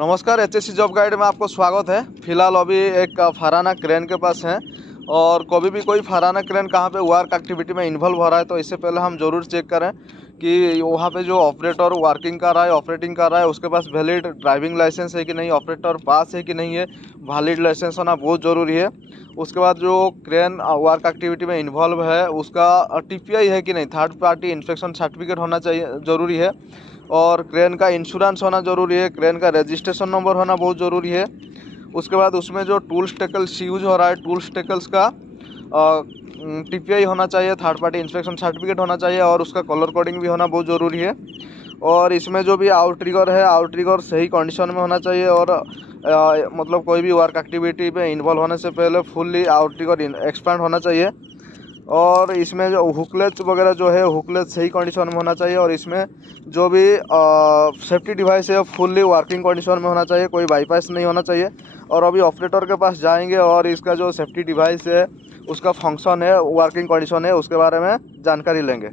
नमस्कार, HSC job guide में आपको स्वागत है। फिलहाल अभी एक फरहाना क्रेन के पास हैं और कभी भी कोई फरहाना क्रेन कहाँ पे वर्क एक्टिविटी में इन्वॉल्व हो रहा है तो इससे पहले हम ज़रूर चेक करें कि वहाँ पे जो ऑपरेटर वर्किंग कर रहा है, ऑपरेटिंग कर रहा है, उसके पास वैलिड ड्राइविंग लाइसेंस है कि नहीं, ऑपरेटर पास है कि नहीं है, वैलिड लाइसेंस होना बहुत ज़रूरी है। उसके बाद जो क्रेन वर्क एक्टिविटी में इन्वॉल्व है उसका टीपीआई है कि नहीं, थर्ड पार्टी इंस्पेक्शन सर्टिफिकेट होना चाहिए, ज़रूरी है। और क्रेन का इंश्योरेंस होना ज़रूरी है, क्रेन का रजिस्ट्रेशन नंबर होना बहुत ज़रूरी है। उसके बाद उसमें जो टूल्स टेकल्स यूज हो रहा है, टूल्स टेकल्स का टीपीआई होना चाहिए, थर्ड पार्टी इंस्पेक्शन सर्टिफिकेट होना चाहिए और उसका कलर कोडिंग भी होना बहुत ज़रूरी है। और इसमें जो भी आउटरिगर है, आउटरिगर सही कंडीशन में होना चाहिए और मतलब कोई भी वर्क एक्टिविटी में इन्वॉल्व होने से पहले फुल्ली आउटरिगर एक्सपेंड होना चाहिए। और इसमें जो हुकलेट वगैरह जो है, हुकलेट सही कंडीशन में होना चाहिए और इसमें जो भी सेफ्टी डिवाइस है फुल्ली वर्किंग कंडीशन में होना चाहिए, कोई बाईपास नहीं होना चाहिए। और अभी ऑपरेटर के पास जाएंगे और इसका जो सेफ्टी डिवाइस है, उसका फंक्शन है, वर्किंग कंडीशन है, उसके बारे में जानकारी लेंगे।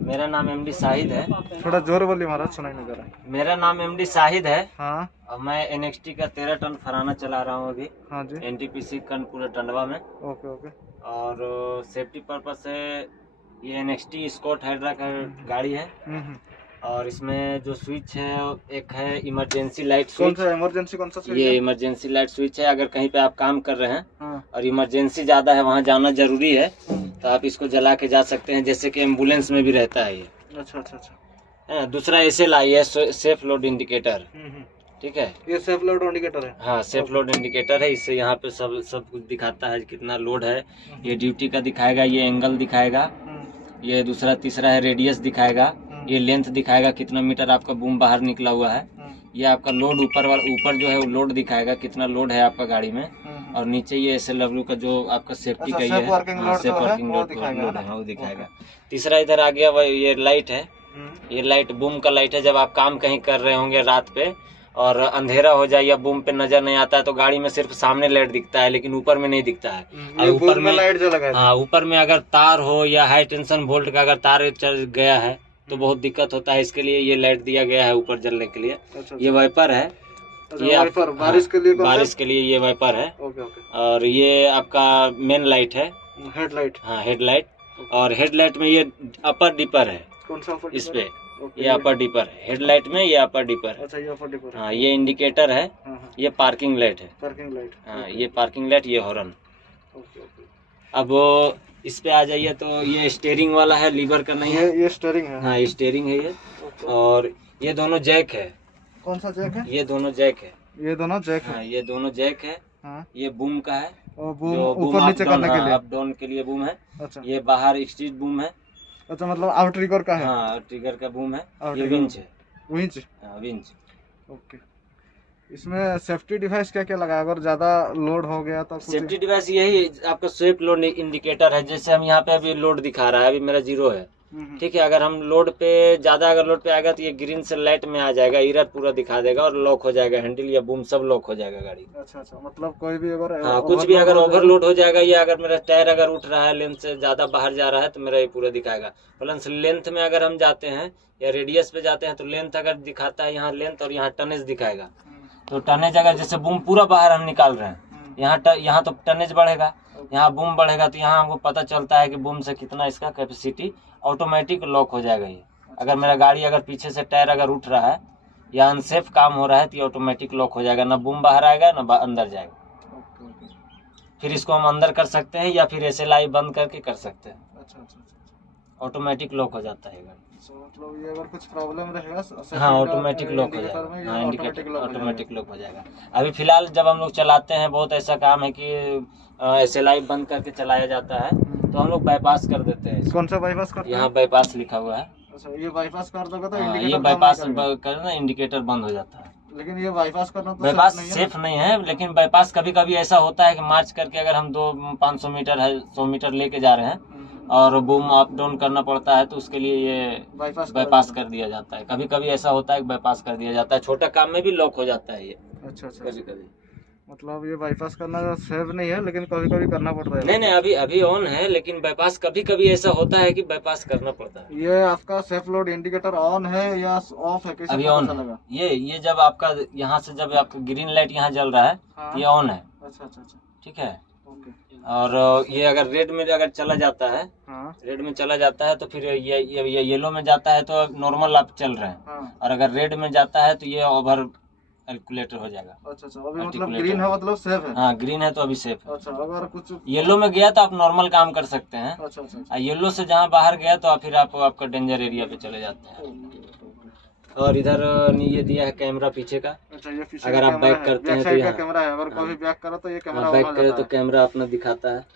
मेरा नाम एमडी शाहिद है। थोड़ा जोर बोलिए महाराज, सुनाई नहीं दे रहा है। मेरा नाम एमडी शाहिद है। हाँ और मैं एनएक्सटी का 13 टन फराना चला रहा हूँ अभी। हाँ जी, एनटीपीसी कनपुर टंडवा में। Okay okay. और सेफ्टी पर्पस से ये एनएक्सटी स्कॉट हाइड्रा का गाड़ी है। और इसमें जो स्विच है एक है इमरजेंसी लाइट स्विच। कौन सा इमरजेंसी, कौन सा स्विच ये है? इमरजेंसी लाइट स्विच है। अगर कहीं पे आप काम कर रहे हैं हाँ। और इमरजेंसी ज़्यादा है, वहाँ जाना जरूरी है, तो आप इसको जला के जा सकते हैं, जैसे कि एम्बुलेंस में भी रहता है ये। अच्छा अच्छा अच्छा। दूसरा SLI है, सेफ लोड इंडिकेटर। ठीक है, ये सेफ लोड इंडिकेटर है। हाँ सेफ लोड इंडिकेटर है। इससे यहाँ पे सब कुछ दिखाता है कितना लोड है। ये ड्यूटी का दिखाएगा, ये एंगल दिखाएगा, ये दूसरा तीसरा है रेडियस दिखाएगा, ये लेंथ दिखाएगा कितना मीटर आपका बूम बाहर निकला हुआ है। ये आपका लोड ऊपर जो है वो लोड दिखाएगा कितना लोड है आपका गाड़ी में। और नीचे ये SLW का जो आपका सेफ्टी का ये है, सेफ वर्किंग लोड है वो दिखाएगा। तीसरा इधर आ गया ये लाइट है। ये लाइट बूम का लाइट है। जब आप काम कहीं कर रहे होंगे रात पे और अंधेरा हो जाए या बूम पे नजर नहीं आता है तो गाड़ी में सिर्फ सामने लाइट दिखता है, लेकिन ऊपर में नहीं दिखता है। और ऊपर में लाइट जो लगा है, हाँ ऊपर में अगर तार हो या हाई टेंशन वोल्ट का अगर तार चल गया है तो बहुत दिक्कत होता है। इसके लिए ये लाइट दिया गया है ऊपर जलने के लिए। ये वाइपर है। ये वाइपर बारिश के लिए, बारिश के लिए ये वाइपर है। और ये आपका मेन लाइट है, हेडलाइट। हाँ हेडलाइट। और हेडलाइट में ये अपर डिपर है। कौन सा अपर? इस पे ये अपर डिपर है। हेडलाइट में ये अपर डिपर है। अच्छा, ये अपर डिपर। हाँ ये इंडिकेटर है। ये पार्किंग लाइट है। Parking light. हाँ ये पार्किंग लाइट, ये हॉर्न। अब इस पे आ जाइए तो ये स्टीयरिंग वाला है, लीवर का नहीं है। ये स्टीयरिंग है। हाँ ये स्टीयरिंग है ये। और ये दोनों जैक है। कौन सा जैक है? ये दोनों जैक है। ये दोनों जैक है। हाँ ये दोनों जैक है। हाँ। ये बूम का है, बूम ऊपर नीचे करने के लिए, अप डाउन के लिए बूम है। अच्छा। ये बाहर स्ट्रीट बूम है। अच्छा, मतलब आउटरिगर का है। हाँ आउटरिगर का बूम है। ये विंच है। विंच? हाँ विंच। ओके। इसमें सेफ्टी डिवाइस क्या क्या लगा, अगर ज्यादा लोड हो गया तो? सेफ्टी डिवाइस यही आपका सेफ लोड इंडिकेटर है। जैसे हम यहाँ पे अभी लोड दिखा रहा है, अभी मेरा 0 है। ठीक है, अगर हम लोड पे ज्यादा अगर लोड पे आएगा तो ये ग्रीन से लाइट में आ जाएगा, इरर पूरा दिखा देगा और लॉक हो जाएगा, हैंडल या बूम सब लॉक हो जाएगा गाड़ी। अच्छा अच्छा, मतलब कोई भी अगर हाँ कुछ भी अगर ओवरलोड हो जाएगा या अगर मेरा टायर अगर उठ रहा है, लेंथ से ज्यादा बाहर जा रहा है तो मेरा ये पूरा दिखाएगा। प्लस लेंथ में अगर हम जाते हैं या रेडियस पे जाते हैं तो लेंथ अगर दिखाता है, यहाँ लेंथ और यहाँ टनेज दिखाएगा। तो टनेज अगर जैसे बूम पूरा बाहर हम निकाल रहे हैं, यहाँ तो टनेज बढ़ेगा, यहाँ बूम बढ़ेगा, तो यहाँ हमको पता चलता है कि बूम से कितना इसका कैपेसिटी, ऑटोमेटिक लॉक हो जाएगा ये। अगर मेरा गाड़ी अगर पीछे से टायर अगर उठ रहा है या अनसेफ काम हो रहा है तो ये ऑटोमेटिक लॉक हो जाएगा, ना बूम बाहर आएगा ना अंदर जाएगा। फिर इसको हम अंदर कर सकते हैं या फिर SLI बंद करके कर सकते हैं। ऑटोमेटिक लॉक हो जाता है गाड़ी। मतलब ये अगर कुछ प्रॉब्लम रहेगा, हाँ ऑटोमेटिक लॉक हो जाएगा। हाँ इंडिकेटर ऑटोमेटिक लॉक हो जाएगा। अभी फिलहाल जब हम लोग चलाते हैं, बहुत ऐसा काम है कि SLI बंद करके चलाया जाता है तो हम लोग बाईपास कर देते हैं। कौन सा बाईपास करते हैं? यहाँ बाईपास लिखा हुआ है। अच्छा, ये बाईपास कर दोगे तो ये बाईपास करना इंडिकेटर बंद हो जाता है। लेकिन ये बाईपास करना तो बाईपास सेफ नहीं है। लेकिन बाईपास कभी कभी ऐसा होता है कि मार्च करके अगर हम 500 मीटर है 100 मीटर लेके जा रहे हैं और बूम अप डाउन करना पड़ता है तो उसके लिए ये बाईपास कर दिया जाता है। कभी कभी ऐसा होता है कि बाईपास कर दिया जाता है, छोटा काम में भी लॉक हो जाता है ये। अच्छा अच्छा, कभी कभी। मतलब ये बाईपास करना सेफ नहीं है, लेकिन कभी कभी करना पड़ता है। नहीं, अभी ऑन है, लेकिन बाईपास कभी कभी ऐसा होता है कि बाईपास करना पड़ता है। ये आपका सेफ लोड इंडिकेटर ऑन है या ऑफ है? अभी ऑन है। ये जब आपका यहाँ से जब आपका ग्रीन लाइट यहाँ जल रहा है, हाँ। ये ऑन है। अच्छा, ठीक है। और ये अगर रेड में अगर चला जाता है, हाँ। रेड में चला जाता है तो फिर ये येलो में जाता है तो नॉर्मल आप चल रहे हैं, हाँ। और अगर रेड में जाता है तो ये ओवर कैलकुलेटर हो जाएगा। अच्छा, अभी मतलब ग्रीन है मतलब सेफ है। हाँ, ग्रीन है तो अभी सेफ है। अच्छा, अगर कुछ येलो में गया तो आप नॉर्मल काम कर सकते हैं। अच्छा। येलो से जहाँ बाहर गया तो फिर आपका डेंजर एरिया पे चले जाते हैं। और इधर ये दिया है कैमरा पीछे का। अच्छा, ये पीछे अगर आप बैक करते हैं तो यहाँ कैमरा है, अगर कभी बैक करो तो ये कैमरा बैक करे तो कैमरा अपना दिखाता है।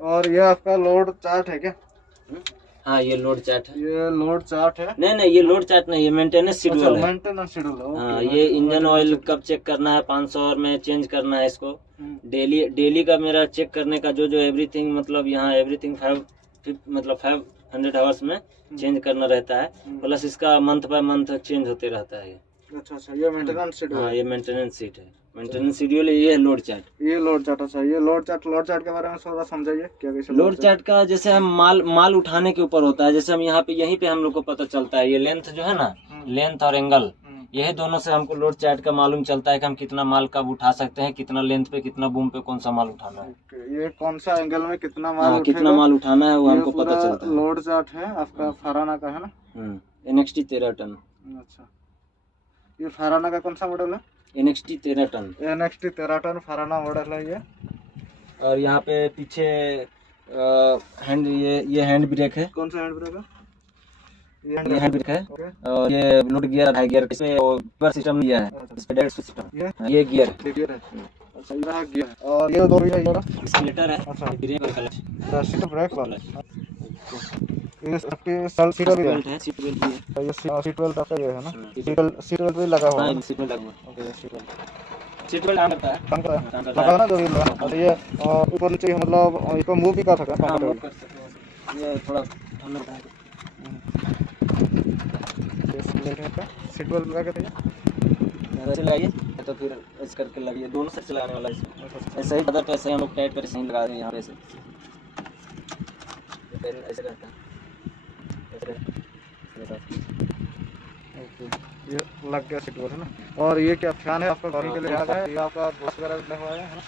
और ये आपका लोड चार्ट है क्या? हाँ, ये लोड चार्ट है। ये लोड चार्ट है? नहीं, ये लोड चार्ट नहीं, ये मेंटेनेंस शेड्यूल है। Maintenance schedule. हाँ, ये इंजन ऑयल कब चेक करना है, 500 आवर में चेंज करना है इसको। डेली का मेरा चेक करने का जो एवरीथिंग, मतलब यहाँ एवरीथिंग 500 आवर्स में चेंज करना रहता है, प्लस इसका मंथ बाय मंथ चेंज होते रहता है। अच्छा, ये मेंटेनेंस शेड्यूल। हाँ, ये मेंटेनेंस शीट है, मेंटेनेंस शेड्यूल है। ये है लोड चार्ट। ये लोड चार्ट। अच्छा, ये लोड चार्ट के बारे में थोड़ा समझाइए, क्या कैसे? लोड चार्ट का जैसे हम माल उठाने के ऊपर होता है। जैसे हम यहीं पे हम लोग को पता चलता है, ये लेंथ जो है ना, लेंथ और एंगल, यही दोनों से हमको लोड चार्ट का मालूम चलता है कि हम कितना माल कब उठा सकते हैं, कितना लेंथ पे, कितना बूम पे कौन सा माल उठाना है। ये कौन सा एंगल में कितना माल उठाना है वो हमको पता चलता है। लोड चार्ट है आपका फराना का, है ना? NXT 13 ton. अच्छा, ये फराना का कौन सा मॉडल है? NXT 13 ton. NXT 13 टन फराना मॉडल है ये। और यहाँ पे पीछे हैंड, ये हैंड ब्रेक है। कौन सा हैंड ब्रेक है? ये हैंड ब्रेक है। और ये लोड गियर, हाई गियर, इसमें गियर सिस्टम दिया है। इसमें सिस्टम, ये गियर है। अच्छा, ये गियर। और ये दो भी है, ये एक्सीलरेटर है। अच्छा, ब्रेक और क्लच। सीट ब्रेक वाला। ये आपके सीट बेल्ट है। सीट बेल्ट भी है। ये सीट बेल्ट आपका ये है ना? सीट बेल्ट भी लगा हुआ है। सीट बेल्ट लगा हुआ है। ओके, सीट बेल्ट काम करता है लगा ना, जो भी लगा। और ये ऊपर नीचे मतलब इसको मूव भी कर सकते हैं, कंफर्टेबल कर सकते हैं। ये थोड़ा ठंडा होता है। सीट बेल्ट लगा के ऐसे लगाइए तो फिर ऐसे करके लगाइए, दोनों से चलाने वाला है। ऐसे ही अदर तो ऐसे हम लोग टाइट करके सही लगा दें यहाँ पे। ऐसे करता है। ये लग गया सीट बेल्ट, है ना? और ये क्या फैन है आपका गाड़ी के लिए? ये आपका ग्लास वगैरह लगा हुआ है ना?